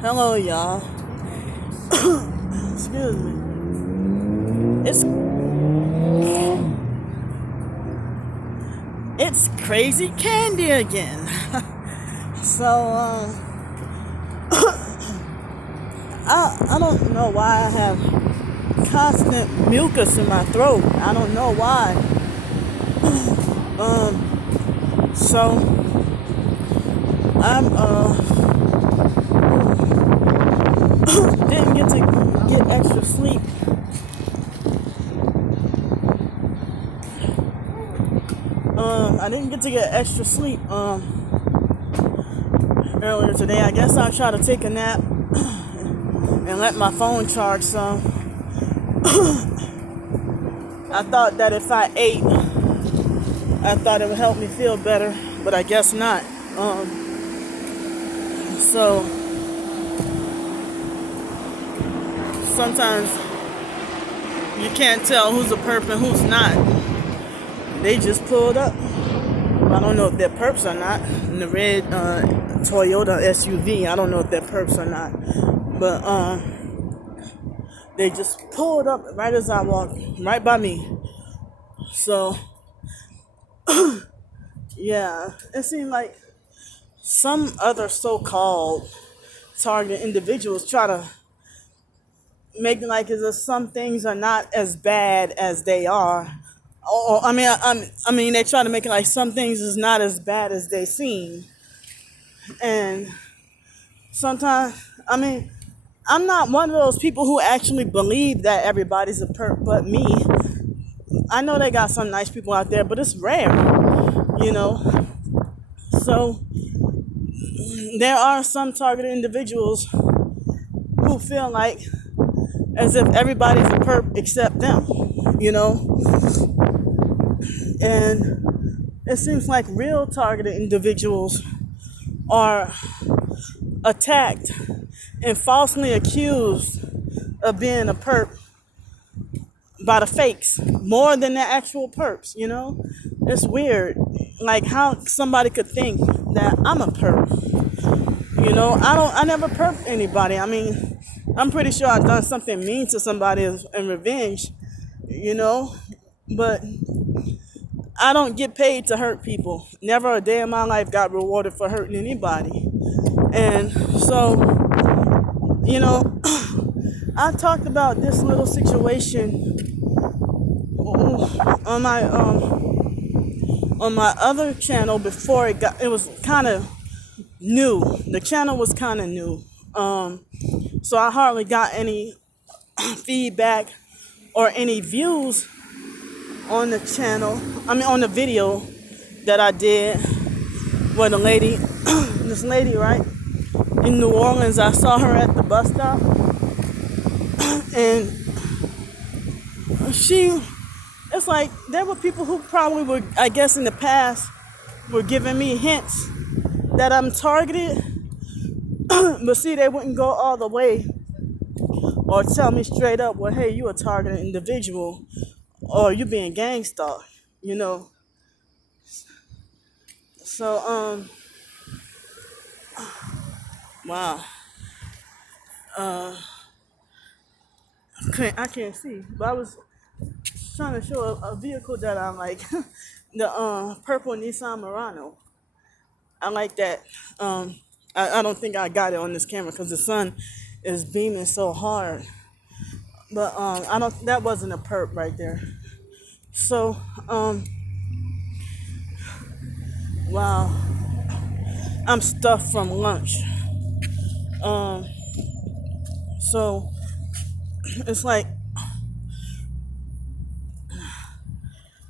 Hello, y'all. Excuse me. It's it's crazy candy again. So I don't know why I have constant mucus in my throat. I don't know why. So I'm didn't get to get extra sleep. I didn't get to get extra sleep earlier today. I guess I'll try to take a nap and let my phone charge some. I thought that if I ate, I thought it would help me feel better, but I guess not. So sometimes you can't tell who's a perp and who's not. They just pulled up. I don't know if they're perps or not. In the red Toyota SUV, I don't know if they're perps or not. But they just pulled up right as I walked, right by me. So yeah, it seemed like some other so-called target individuals try to make it like as if some things are not as bad as they are. Or I mean, they try to make it like some things is not as bad as they seem. And sometimes, I mean, I'm not one of those people who actually believe that everybody's a perp but me. I know they got some nice people out there, but it's rare, you know. So there are some targeted individuals who feel like as if everybody's a perp except them, you know. And it seems like real targeted individuals are attacked and falsely accused of being a perp by the fakes more than the actual perps, you know? It's weird. Like how somebody could think that I'm a perp. You know, I never perped anybody. I mean, I'm pretty sure I've done something mean to somebody in revenge, you know? But I don't get paid to hurt people. Never a day in my life got rewarded for hurting anybody. And so, you know, I talked about this little situation on my other channel before it was kind of new. The channel was kind of new. So I hardly got any feedback or any views on the channel. I mean on the video that I did with a lady, this lady, right? In New Orleans, I saw her at the bus stop, and it's like there were people who probably were, I guess, in the past, were giving me hints that I'm targeted, but see, they wouldn't go all the way or tell me straight up, well, hey, you a targeted individual, or you being gang stalked, you know. So, wow, I can't see, but I was trying to show a vehicle that I like, the purple Nissan Murano. I like that. I don't think I got it on this camera because the sun is beaming so hard. But I don't. That wasn't a perp right there. So wow, I'm stuffed from lunch. Um, so it's like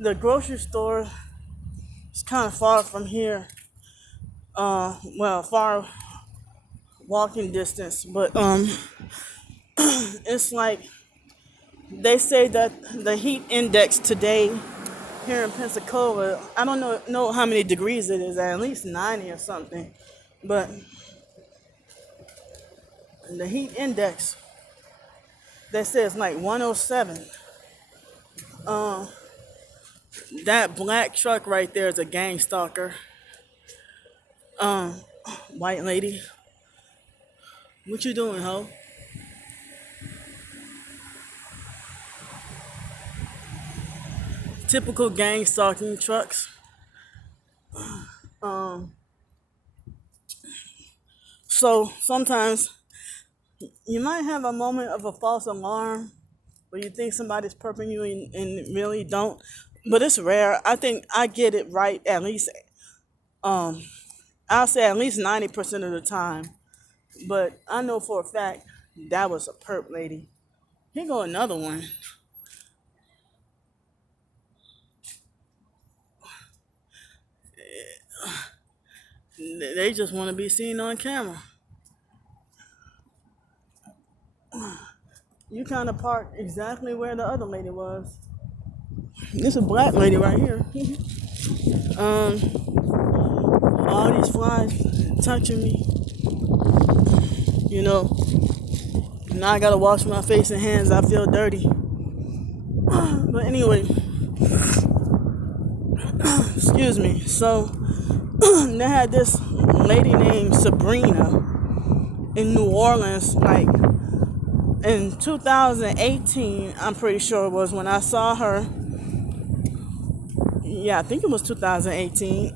the grocery store is kind of far from here. Well, far walking distance, but it's like they say that the heat index today here in Pensacola, I don't know how many degrees it is, at least 90 or something. But the heat index, they say it's like 107. That black truck right there is a gang stalker. White lady. What you doing, ho? Typical gang stalking trucks. Um, so sometimes you might have a moment of a false alarm where you think somebody's perping you and really don't. But it's rare. I think I get it right at least, um, I'll say at least 90% of the time. But I know for a fact that was a perp lady. Here go another one. They just want to be seen on camera. You kind of parked exactly where the other lady was. This is a black lady right here. um, all these flies touching me. You know, now I gotta wash my face and hands. I feel dirty. But anyway, excuse me. So they had this lady named Sabrina in New Orleans, like in 2018. I'm pretty sure it was when I saw her. Yeah, I think it was 2018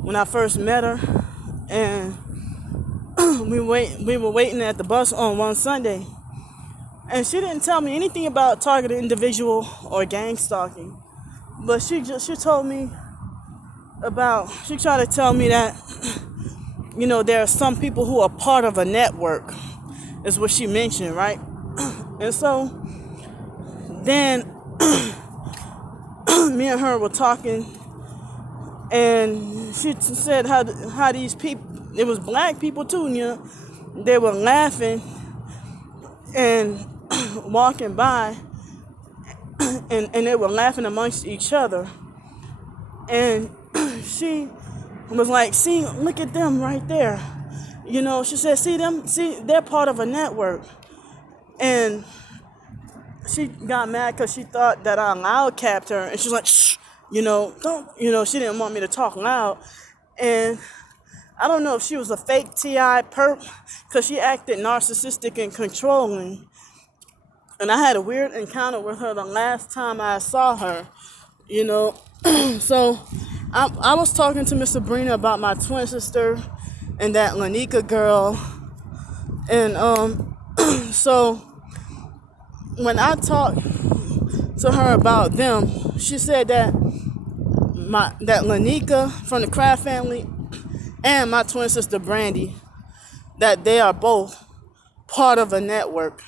when I first met her, and we were waiting at the bus on one Sunday, and she didn't tell me anything about targeted individual or gang stalking, but she told me about, she tried to tell me that, there are some people who are part of a network, is what she mentioned, right? And so then me and her were talking, and she said how these people, it was black people too, they were laughing and walking by, and they were laughing amongst each other. And she was like, see, look at them right there. She said, see them, see, they're part of a network. And she got mad because she thought that I loud capped her. And she's like, shh, don't, she didn't want me to talk loud. And I don't know if she was a fake TI perp because she acted narcissistic and controlling. And I had a weird encounter with her the last time I saw her, you know. So I was talking to Miss Sabrina about my twin sister and that Lanika girl. And so when I talked to her about them, she said that that Lanika from the Kraft family and my twin sister Brandy, that they are both part of a network,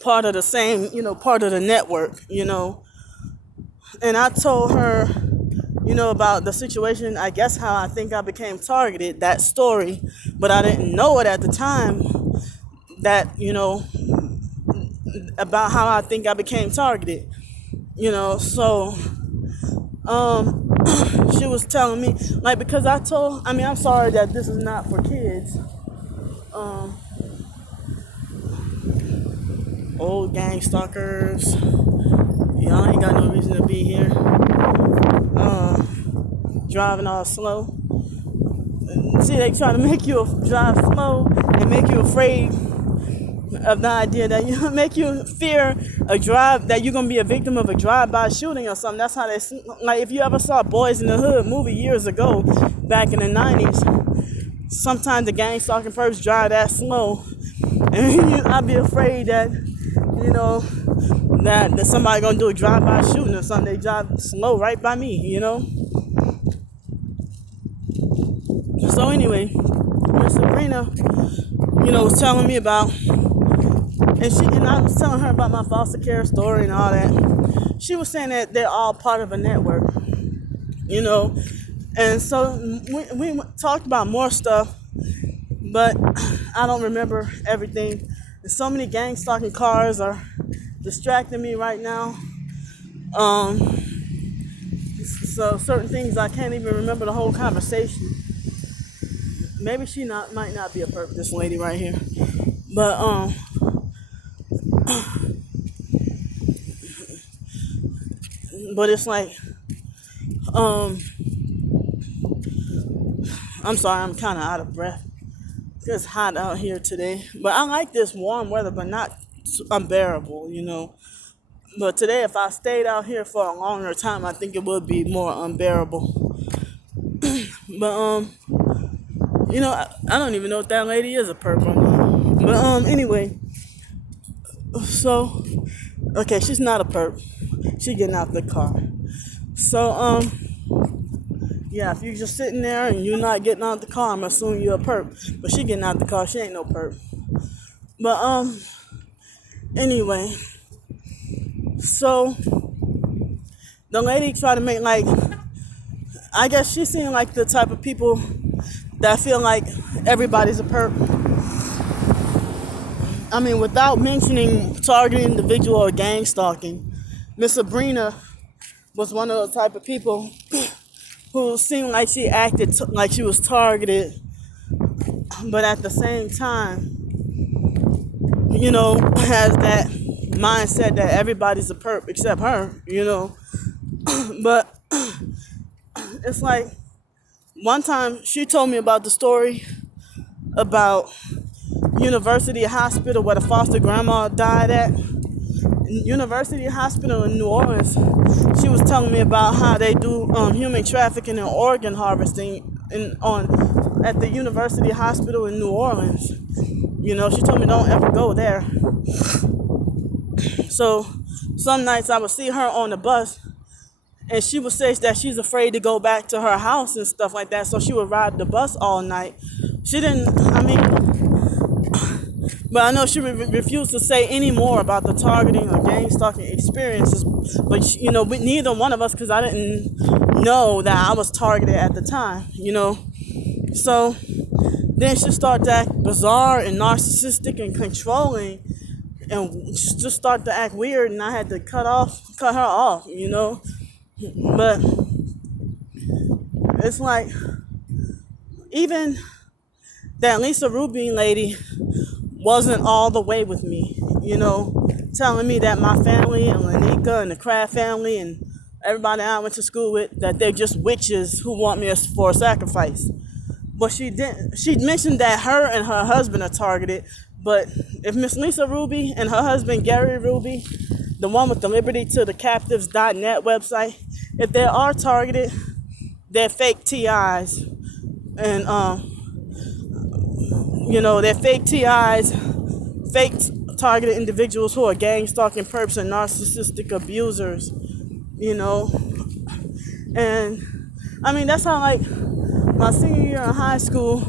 part of the same, part of the network. And I told her, about the situation, I guess how I think I became targeted, that story, but I didn't know it at the time, that, about how I think I became targeted, so she was telling me, like, because I'm sorry that this is not for kids. Old gang stalkers, y'all ain't got no reason to be here. Driving all slow. See, they try to make you drive slow and make you afraid of the idea that make you fear a drive, that you're gonna be a victim of a drive-by shooting or something. That's how they, like, if you ever saw Boys in the Hood movie years ago, back in the 90s, sometimes the gang stalking perps drive that slow, and I'd be afraid that that somebody gonna do a drive-by shooting or something. They drive slow right by me. So anyway, Miss Sabrina, was telling me about, and I was telling her about my foster care story and all that. She was saying that they're all part of a network, and so we talked about more stuff, but I don't remember everything. And so many gang stalking cars are distracting me right now. So certain things I can't even remember the whole conversation. Maybe she might not be a perp, this lady right here, but it's like, I'm sorry, I'm kind of out of breath. It's hot out here today. But I like this warm weather, but not unbearable. But today, if I stayed out here for a longer time, I think it would be more unbearable. But I don't even know if that lady is a perp or not. But anyway, so okay, she's not a perp. She getting out the car. So yeah, if you just sitting there and you're not getting out the car, I'm assuming you're a perp. But she getting out the car, she ain't no perp. But anyway, so the lady tried to make like, I guess she seemed like the type of people that feel like everybody's a perp. I mean, without mentioning targeting individual or gang stalking, Miss Sabrina was one of the type of people who seemed like she acted like she was targeted, but at the same time, has that mindset that everybody's a perp except her. But it's like one time she told me about the story about University Hospital where the foster grandma died at. University Hospital in New Orleans, she was telling me about how they do human trafficking and organ harvesting at the University Hospital in New Orleans. She told me don't ever go there. So some nights I would see her on the bus, and she would say that she's afraid to go back to her house and stuff like that, so she would ride the bus all night. She didn't, but I know she refused to say any more about the targeting or gang stalking experiences. But neither one of us, because I didn't know that I was targeted at the time. So then she started to act bizarre and narcissistic and controlling, and just started to act weird, and I had to cut her off. But it's like even that Lisa Rubin lady wasn't all the way with me, telling me that my family and Lanika and the Kraft family and everybody I went to school with, that they're just witches who want me for a sacrifice. But she didn't. She mentioned that her and her husband are targeted. But if Miss Lisa Ruby and her husband Gary Ruby, the one with the Liberty to the Captives.net website, if they are targeted, they're fake TIs. And they're fake TIs, fake targeted individuals who are gang stalking perps and narcissistic abusers, And that's how, like, my senior year in high school,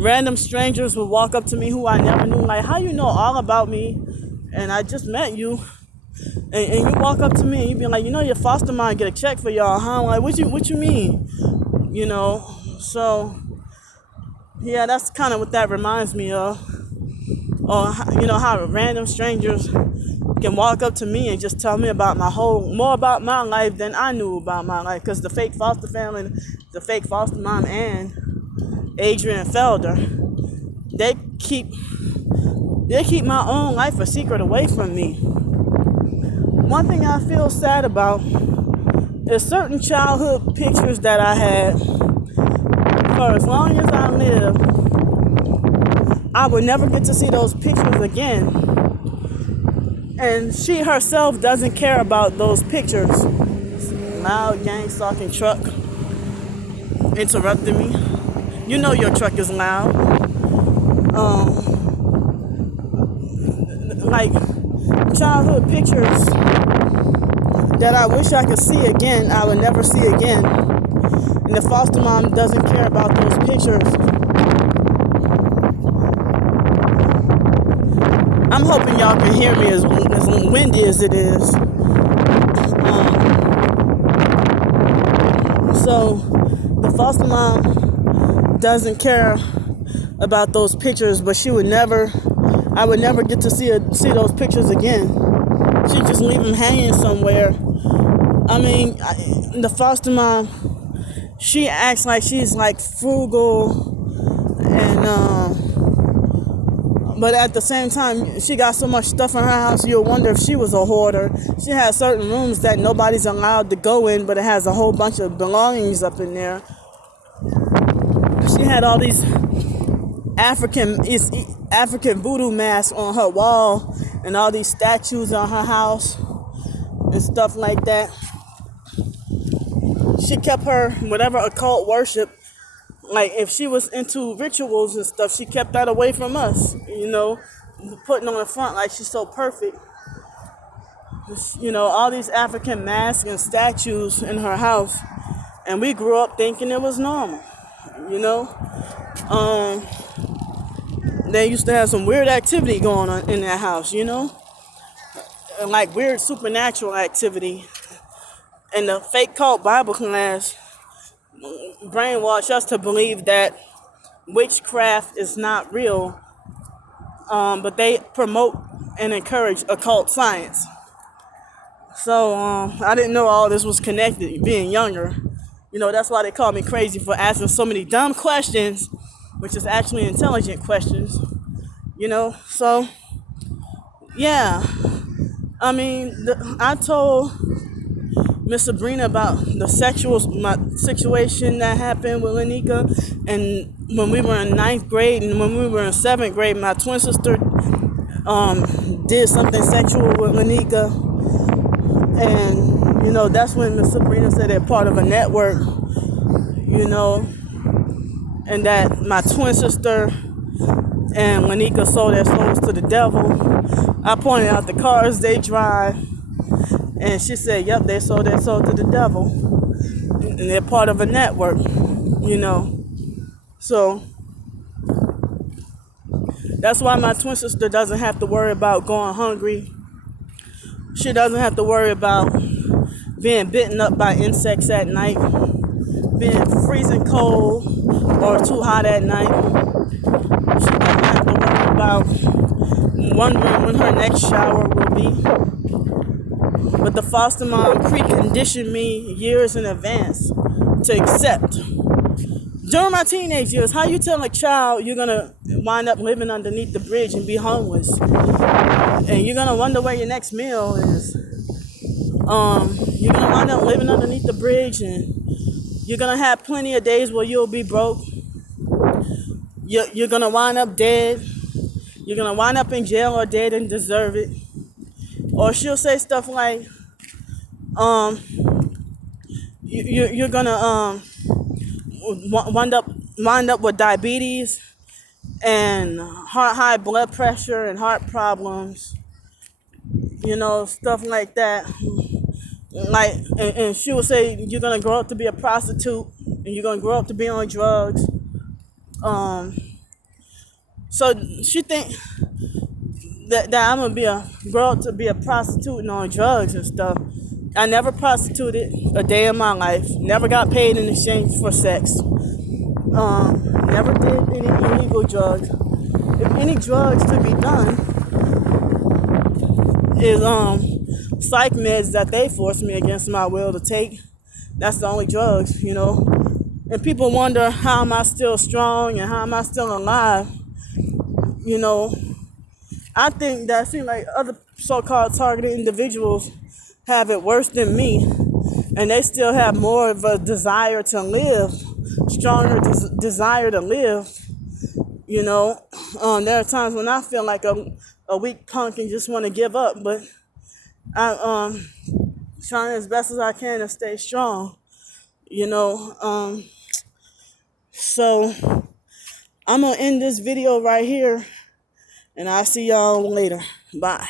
random strangers would walk up to me who I never knew, like, how you know all about me? And I just met you. And you walk up to me and you be like, your foster mom get a check for y'all, huh? I'm like, what you mean? So yeah, that's kind of what that reminds me of. Or, how random strangers can walk up to me and just tell me about more about my life than I knew about my life. Because the fake foster family, the fake foster mom and Adrian Felder, they keep my own life a secret away from me. One thing I feel sad about is certain childhood pictures that I had. For as long as I live, I would never get to see those pictures again. And she herself doesn't care about those pictures. Loud gang stalking truck interrupted me. Your truck is loud. Like childhood pictures that I wish I could see again, I would never see again. And the foster mom doesn't care about those pictures. I'm hoping y'all can hear me as windy as it is. So the foster mom doesn't care about those pictures, but I would never get to see those pictures again. She just leave them hanging somewhere. The foster mom, she acts like she's like frugal and but at the same time she got so much stuff in her house you'll wonder if she was a hoarder. She has certain rooms that nobody's allowed to go in, but it has a whole bunch of belongings up in there. She had all these African voodoo masks on her wall and all these statues on her house and stuff like that. She kept her whatever occult worship, like if she was into rituals and stuff, she kept that away from us, putting on the front like she's so perfect. All these African masks and statues in her house, and we grew up thinking it was normal. you know um they used to have some weird activity going on in that house, and like weird supernatural activity. And the fake cult Bible class brainwash us to believe that witchcraft is not real, but they promote and encourage occult science. So I didn't know all this was connected being younger. That's why they call me crazy for asking so many dumb questions, which is actually intelligent questions. So yeah, I mean, I told Miss Sabrina about my situation that happened with Lanika, and when we were in ninth grade and when we were in seventh grade, my twin sister did something sexual with Lanika, and that's when Miss Sabrina said they're part of a network, and that my twin sister and Lanika sold their souls to the devil. I pointed out the cars they drive, and she said, yep, they sold their soul to the devil. And they're part of a network, So that's why my twin sister doesn't have to worry about going hungry. She doesn't have to worry about being bitten up by insects at night, being freezing cold or too hot at night. She doesn't have to worry about wondering when her next shower will be. But the foster mom preconditioned me years in advance to accept. During my teenage years, how you tell a child you're gonna wind up living underneath the bridge and be homeless, and you're gonna wonder where your next meal is? You're gonna wind up living underneath the bridge, and you're gonna have plenty of days where you'll be broke. You're gonna wind up dead. You're gonna wind up in jail or dead and deserve it. Or she'll say stuff like, you're gonna wind up with diabetes and high blood pressure and heart problems, stuff like that. Like, and she would say you're gonna grow up to be a prostitute and you're gonna grow up to be on drugs. So she think that I'm gonna grow up to be a prostitute and on drugs and stuff. I never prostituted a day in my life. Never got paid in exchange for sex. Never did any illegal drugs. If any drugs to be done is psych meds that they force me against my will to take. That's the only drugs, And people wonder, how am I still strong and how am I still alive? I think that seems like other so-called targeted individuals have it worse than me, and they still have more of a desire to live, stronger desire to live. There are times when I feel like a weak punk and just want to give up, but I'm trying as best as I can to stay strong. So I'm gonna end this video right here, and I'll see y'all later. Bye.